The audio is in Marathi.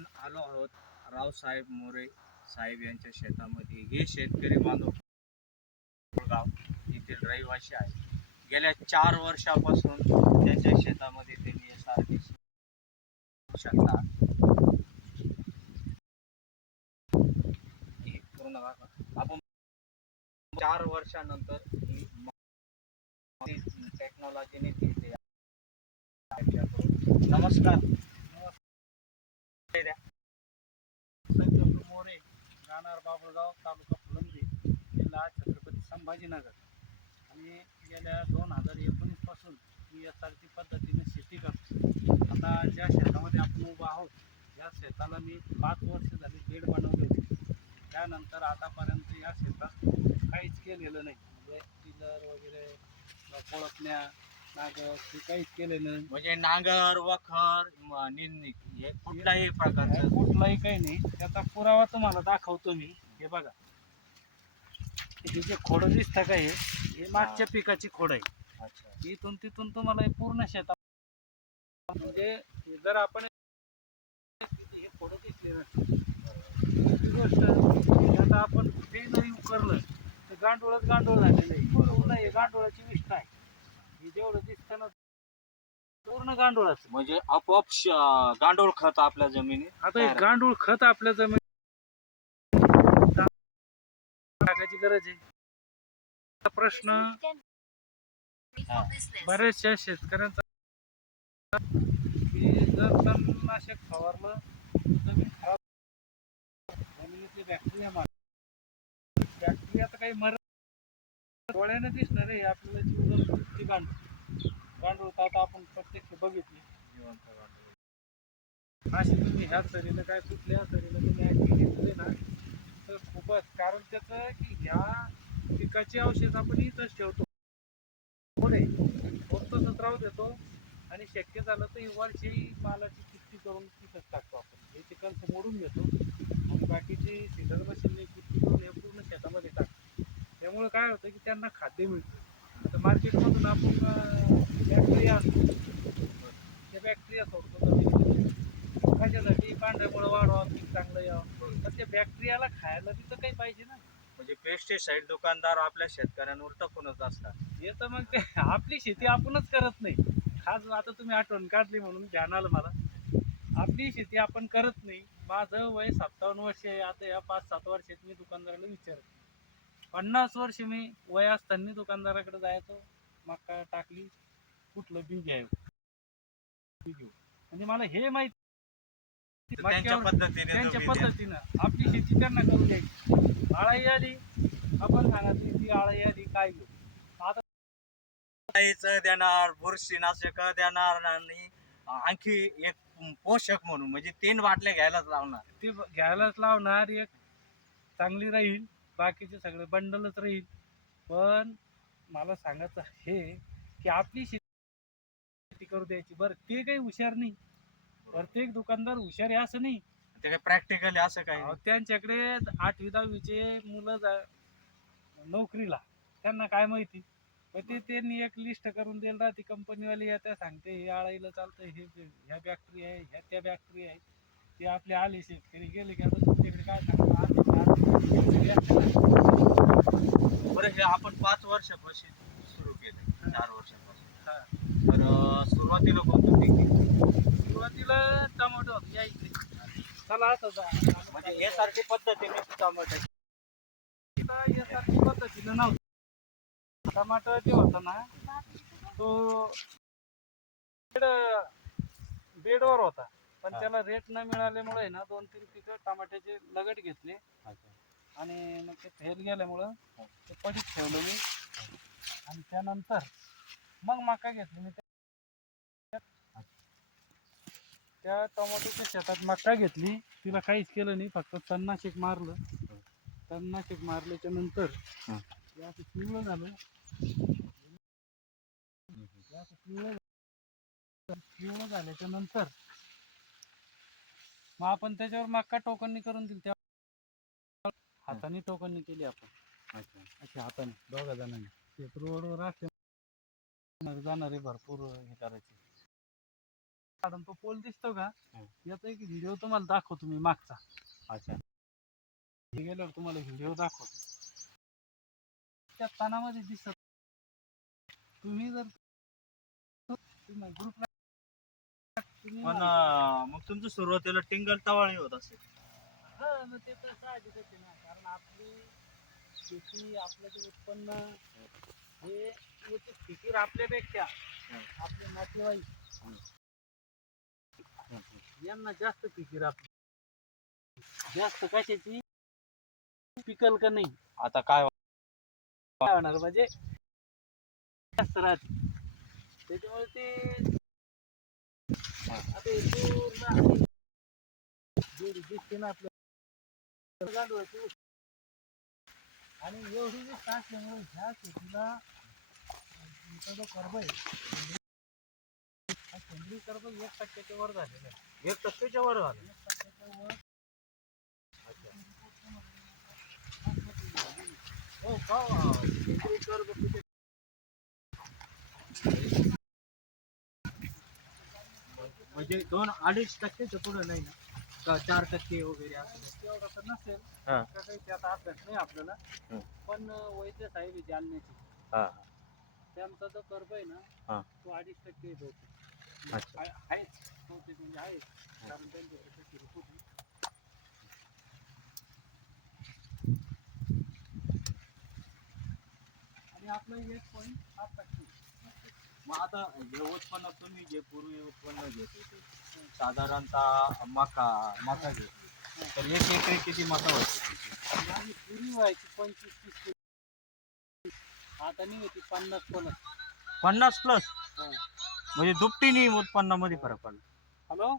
आपण आलो आहोत रावसाहेब मोरे साहेब यांच्या शेतामध्ये. हे शेतकरी बांधव गाव येथील रहिवासी आहे. गेल्या 4 वर्षापासून त्यांच्या शेतामध्ये त्यांनी SRT शकता हे पूर्ण आपण 4 वर्षानंतर ही टेक्नॉलॉजीने घेतली. नमस्कार. संजय मोरे, राहणार बाबुळगाव, तालुका फुलंब्री, जिल्हा छत्रपती संभाजीनगर. आणि गेल्या 2019 पासून मी SRT पद्धतीने शेती करतो. आता ज्या शेतामध्ये आपण उभा आहोत या शेताला मी 5 वर्ष झाली बेड बनवले होते. त्यानंतर आतापर्यंत या शेतात काहीच केलेलं नाही, म्हणजे टिलर वगैरे कोळपण्या नागर हे काहीच केलेलं नाही. म्हणजे नांगर वखर निंदणी हे कुठल्याही प्रकारचं कुठलाही काही नाही. त्याचा पुरावा तुम्हाला दाखवतो मी. हे बघा, हे जे खोडं दिसतं का, हे मागच्या पिकाची खोड आहे. अच्छा. इथून तिथून तुम्हाला हे पूर्ण शेतात, म्हणजे जर आपण हे खोडं दिसले ना, दुसरी गोष्ट आता आपण ते नाही उकरलं तर गांडूळच गांडूळ झालेलं आहे. पूर्ण हे गांडूळाची विष्ठा आहे. हे जेवढं दिसतं ना पूर्ण गांडूळाचं. म्हणजे आपोआप गांडूळ खत आपल्या जमिनीत आता हे गांडूळ खत आपल्या जमिनीत टाकायची गरज आहे. प्रश्न बऱ्याचशा शेतकऱ्यांचा की जर तणनाशक फवारलं तर जमीन खराब, जमिनीतली बॅक्टेरिया मारते. बॅक्टेरिया तर काही मरत डोळ्याने दिसणार आहे आपल्याला. जीवनची गांडूळ तर आता आपण प्रत्यक्ष बघितली. जिवंत गांडूळ. अशी तुम्ही ह्या सरीनं काय कुठल्या सरीनं तुम्ही ॲक्टिव्ह घेतले ना तर खूपच. कारण त्याचं की ह्या पिकाची औषध आपण इथंच ठेवतो, पुढे तसंच राहू देतो. आणि शक्य झालं तर हिवाळची मालाची किस्ती करून तिथंच टाकतो आपण. हे पिकांचं मोडून घेतो आणि बाकीची सीझन मशीनने किस्ती करून हे पूर्ण शेतामध्ये टाकतो. त्यामुळे काय होतं की त्यांना खाद्य मिळतं. आता मार्केटमधून आपण बॅक्टेरिया असतो, त्या बॅक्टेरिया सोडतो जमिनीमध्ये कशासाठी, पांढऱ्यामुळं वाढवा, पीक चांगलं यावं. तर त्या बॅक्टेरियाला खायला तिथं काही पाहिजे ना. म्हणजे पेस्टिसाइड दुकानदार आपल्या शेतकऱ्यांवर टपूनच असतात. हे तर मग ते आपली शेती आपणच करत नाही. खास आता तुम्ही आठवण काढली म्हणून ध्यान आलं मला. आपली शेती आपण करत नाही. माझं वय 57 वर्ष आहे. आता या 5-7 वर्षात मी दुकानदाराला विचारतो. 50 वर्ष मी वय असताना दुकानदाराकडे जायचो. मका टाकली, कुठलं बी घ्यायचं, बी घेऊ. म्हणजे मला हे माहिती त्यांच्या पद्धतीनं आपली शेती त्यांना करू द्यायची. आळाई आली आपण सांगितली ती आळाई आली काय घेऊ. आता देणार, बुरशीनाशक देणार आणि आणखी एक पोषक म्हणून म्हणजे 3 बाटल्या घ्यायलाच लावणार. ते घ्यायलाच लावणार. एक चांगली राहील, बाकीचे सगळे बंडलच राहील. पण मला सांगायचं हे की आपली शेती करू द्यायची. बरं ते काही हुशार नाही, प्रत्येक दुकानदार हुशार आहे असं नाही. ते काय प्रॅक्टिकली असं काही नाही. त्यांच्याकडे 8वी-10वीचे मुलं नोकरीला, त्यांना काय माहिती. पण ते त्यांनी एक लिस्ट करून देईल राहते. कंपनीवाली येत्या सांगते हे आळाईला चालतं, हे ह्या बॅक्टेरिया आहे, ह्या त्या बॅक्टेरिया आहे. ते आपले आले शेतकरी गेले की आता तुमच्याकडे काय सांगतात. बरं, हे आपण 5 वर्षापासून सुरू केलं, 4 वर्षापासून. तर सुरुवातीला कोणतं पीक घेतलं? सुरुवातीला टमाटो यायचे. चला असं जा म्हणजे SRT पद्धतीने टमाटर यासारखी पद्धतीनं नव्हतं. टमाटर जे होता ना तो बेडवर होता. पण त्याला रेट न मिळाल्यामुळे ना 2-3 पिकं टमाट्याचे लगट घेतले. आणि मग ते फेल गेल्यामुळं ते पडीत ठेवलं मी. आणि त्यानंतर मग मका घेतली मी. त्या टोमॅटोच्या शेतात मका घेतली. तिला काहीच केलं नाही, फक्त तणनाशक मारलं. तणनाशक मारल्याच्या नंतर असं पिवळं झालं. पिवळं झाल्याच्या नंतर मग आपण त्याच्यावर मका टोकननी करून दिली. त्या हाताने टोकननी केली आपण. अच्छा, हाताने 2 जणांनी. रोडवर असले जाणारे भरपूर हे करायचे. कारण तो पोल दिसतो का, हं. याचा एक व्हिडिओ तुम्हाला दाखवतो मी मागचा. अच्छा. हे गेल्यावर तुम्हाला व्हिडिओ दाखवतो. त्या तानामध्ये दिसत तुम्ही जर ग्रुपला पण मग तुमचं सुरुवातीला टिंगल टवाळी होत असेल. मग ते तर साहजिकच आहे ना, कारण आपली शेती आपलं जे उत्पन्न हे याची फिकीर आपल्यापेक्षा आपले नातेवाईक यांना जास्त फिकीर आपली. जास्त कशाची पिकल का नाही आता काय काय होणार म्हणजे जास्त राहते. त्याच्यामुळे ते आता हे पूर्ण जेवढी दिसते ना आपल्या गांडूळाची ऊस. आणि एवढी जी असल्यामुळे ह्या शेतीला इथं जो कर्ब आहे हा सेंद्रिय कर्ब 1% वर झालेला आहे. 1% वर झालं. 1% वर. हो का सेंद्रिय कर्ब किती म्हणजे 2-2.5% पुढे नाही ना, का 4% वगैरे असं. एवढं तर नसेल. हा. का काही त्याचा अभ्यास नाही आपल्याला. हं. पण वैद्य साहेब आहे जालन्याचे, हा. त्यांचा जो कर्ब आहे हा. ना तो 2.5% आहे बहुतेक. अच्छा. आहेच बहुतेक म्हणजे आहे, कारण त्यांच्याकडे तशी report आहे. आणि आपलं 1.8%. मग आता हे उत्पन्न तुम्ही जे पूर्वी उत्पन्न घेत होते, साधारणतः मका घेतली, तर 1 एकरी किती मका व्हायची तुमची? माझी पूर्वी व्हायची 25-30. आता नाही होती 50-50. 50+? हा. म्हणजे दुपटीने उत्पन्नामध्ये फरक पडला. हॅलो